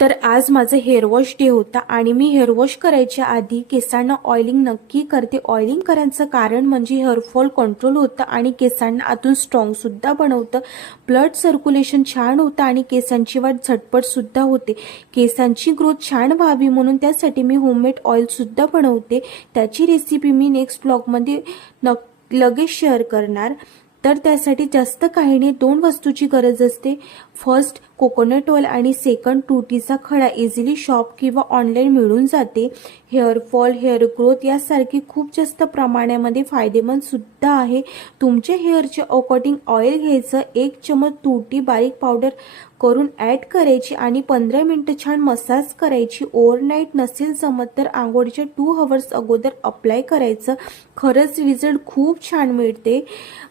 तर आज माझं हेअर वॉश डे होता आणि मी हेअर वॉश करायच्या आधी केसांना ऑइलिंग नक्की करते. ऑइलिंग करायचं कारण म्हणजे हेअरफॉल कंट्रोल होतं आणि केसांना आतून स्ट्रॉंग सुद्धा बनवतं. ब्लड सर्क्युलेशन छान होतं आणि केसांची वाढ झटपट सुद्धा होते. केसांची ग्रोथ छान व्हावी म्हणून त्यासाठी मी होममेड ऑइल सुद्धा बनवते. त्याची रेसिपी मी नेक्स्ट ब्लॉगमध्ये लगेच शेअर करणार. तर त्यासाठी जास्त काही नाही, 2 वस्तूची गरज असते. फर्स्ट कोकोनट ऑइल आणि सेकंड तुटीचा खडा. इझिली शॉप किंवा ऑनलाईन मिळून जाते. हेअरफॉल, हेअर ग्रोथ यासारखी खूप जास्त प्रमाणामध्ये फायदेमंद सुद्धा आहे. तुमच्या हेअरच्या अकॉर्डिंग ऑइल घ्यायचं. 1 चमच तुटी बारीक पावडर करून ॲड करायची आणि 15 मिनिटं छान मसाज करायची. ओव्हरनाईट नसेल जमत तर आंघोळीच्या 2 आवर्स अगोदर अप्लाय करायचं. खरंच रिझल्ट खूप छान मिळते.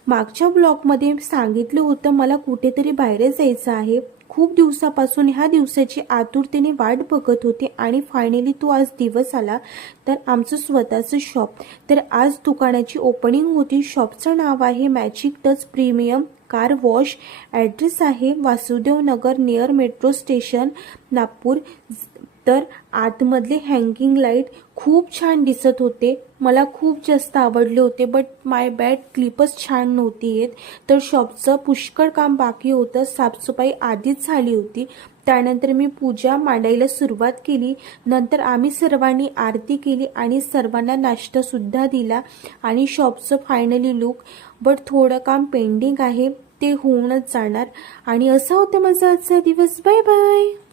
मागच्या ब्लॉगमध्ये सांगितलं होतं मला कुठेतरी बाहेर जायचं आहे. खूप दिवसापासून ह्या दिवसाची आतुरतेने वाट बघत होते आणि फायनली तो आज दिवस आला. तर आमचं स्वतःचं शॉप. तर आज दुकानाची ओपनिंग होती. शॉपचं नाव आहे magic touch premium car wash. Address आहे वासुदेव नगर नियर मेट्रो स्टेशन, नागपूर. तर आतमधले हँगिंग लाईट खूप छान दिसत होते. मला खूप जास्त आवडले होते. बट माय बॅड क्लिपच छान नव्हती येत. तर शॉपचं पुष्कळ काम बाकी होतं. साफसफाई आधीच झाली होती. त्यानंतर मी पूजा मांडायला सुरुवात केली. नंतर आम्ही सर्वांनी आरती केली आणि सर्वांना नाश्ता सुद्धा दिला आणि शॉपचं फायनली लुक. बट थोडं काम पेंडिंग आहे, ते होऊनच जाणार. आणि असा होता माझा आजचा दिवस. Bye bye.